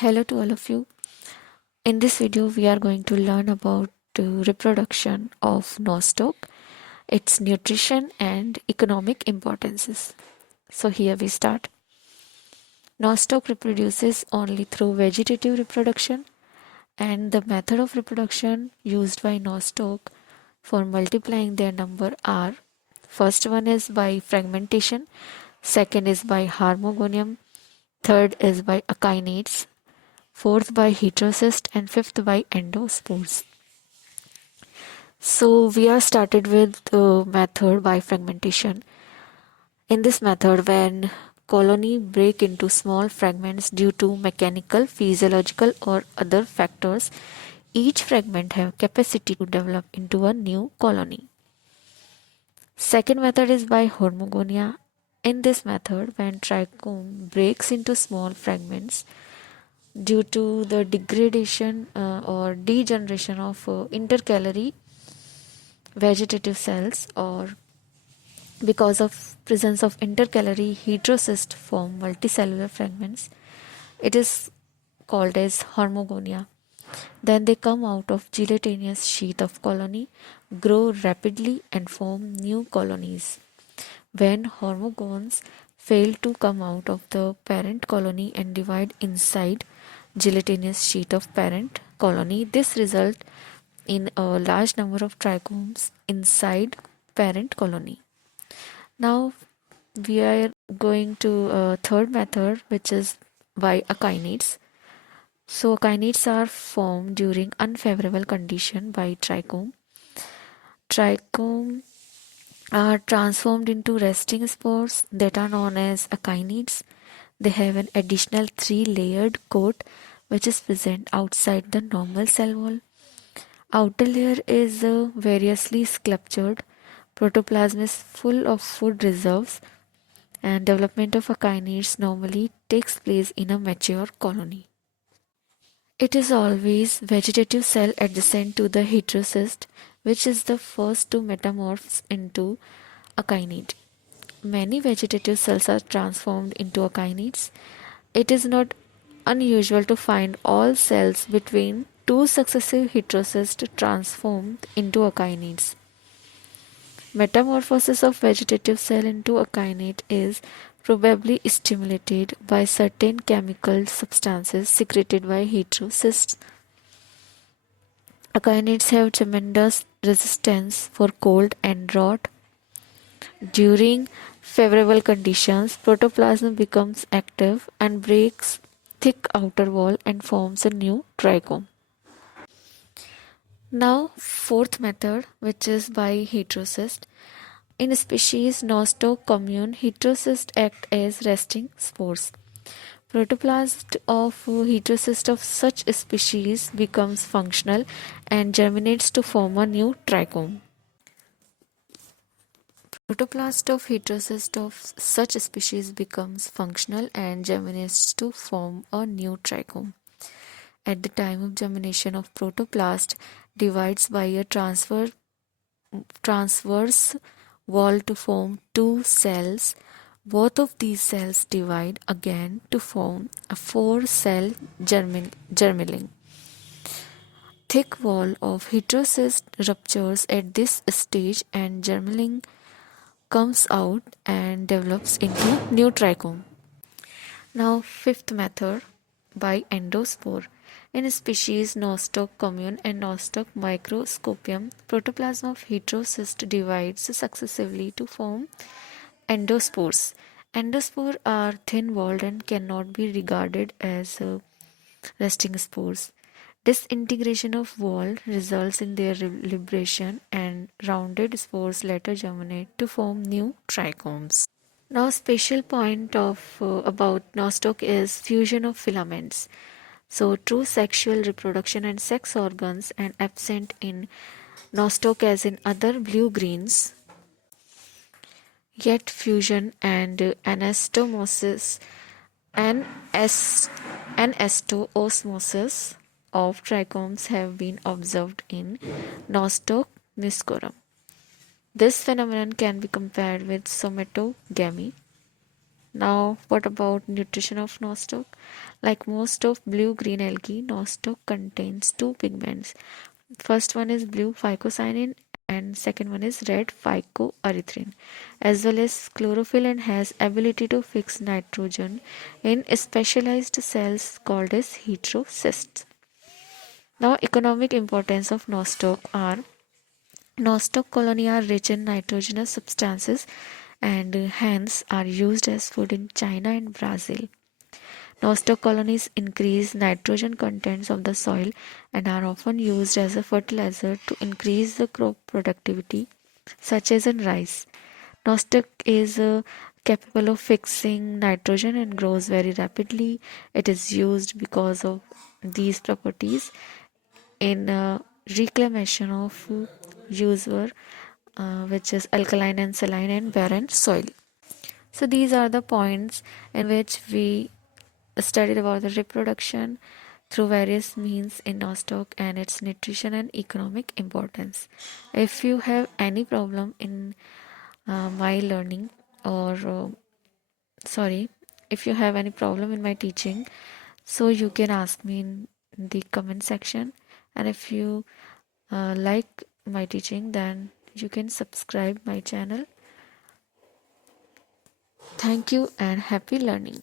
Hello to all of you. In this video, we are going to learn about reproduction of Nostoc, its nutrition and economic importances. So here we start. Nostoc reproduces only through vegetative reproduction, and the method of reproduction used by Nostoc for multiplying their number are: first one is by fragmentation, second is by harmogonium, third is by akinets, fourth by heterocyst, and fifth by endospores. So we are started with the method by fragmentation. In this method, when colony break into small fragments due to mechanical, physiological or other factors, each fragment have capacity to develop into a new colony. Second method is by hormogonia. In this method, when trichome breaks into small fragments due to the degradation or degeneration of intercalary vegetative cells, or because of presence of intercalary heterocyst form multicellular fragments, it is called as hormogonia. Then they come out of gelatinous sheath of colony, grow rapidly and form new colonies. When hormogones fail to come out of the parent colony and divide inside gelatinous sheet of parent colony, this results in a large number of trichomes inside parent colony. Now we are going to a third method, which is by akinets. So akinets are formed during unfavorable condition by trichome. Trichome are transformed into resting spores that are known as akinets. They have an additional three-layered coat which is present outside the normal cell wall. Outer layer is variously sculptured. Protoplasm is full of food reserves, and development of akinets normally takes place in a mature colony. It is always vegetative cell adjacent to the heterocyst, which is the first to metamorphose into akinete. Many vegetative cells are transformed into akinets. It is not unusual to find all cells between two successive heterocysts transformed into akinets. Metamorphosis of vegetative cell into akinete is probably stimulated by certain chemical substances secreted by heterocysts. Akinetes have tremendous resistance for cold and rot. During favorable conditions, protoplasm becomes active and breaks thick outer wall and forms a new trichome. Now, fourth method, which is by heterocyst. In species Nostoc commune, heterocysts act as resting spores. Protoplasm of heterocyst of such species becomes functional and germinates to form a new trichome. Protoplast of heterocyst of such species becomes functional and germinates to form a new trichome. At the time of germination of protoplast divides by a transverse wall to form two cells. Both of these cells divide again to form a four-cell germline. Thick wall of heterocyst ruptures at this stage and germline comes out and develops into new trichome. Now, fifth method by endospore. In species Nostoc commune and Nostoc microscopium, protoplasm of heterocyst divides successively to form endospores. Endospores are thin-walled and cannot be regarded as resting spores. Disintegration of wall results in their liberation, and rounded spores later germinate to form new trichomes. Now, special point of about nostoc is fusion of filaments. So, true sexual reproduction and sex organs and absent in nostoc as in other blue-greens. Yet fusion and anastomosis and anastoosmosis of trichomes have been observed in Nostoc muscorum. This phenomenon can be compared with somatogamy. Now, what about nutrition of nostoc? Like most of blue-green algae, nostoc contains two pigments. First one is blue phycocyanin and second one is red phycoerythrin, as well as chlorophyll, and has ability to fix nitrogen in specialized cells called as heterocysts. Now, economic importance of nostoc are: nostoc colony are rich in nitrogenous substances and hence are used as food in China and Brazil. Nostoc colonies increase nitrogen contents of the soil and are often used as a fertilizer to increase the crop productivity, such as in rice. Nostoc is capable of fixing nitrogen and grows very rapidly. It is used because of these properties in reclamation of usual, which is alkaline and saline and barren soil. So these are the points in which we studied about the reproduction through various means in Nostoc and its nutrition and economic importance. If you have any problem in my learning, or sorry, if you have any problem in my teaching, so you can ask me in the comment section. And if you like my teaching, then you can subscribe my channel. Thank you and happy learning.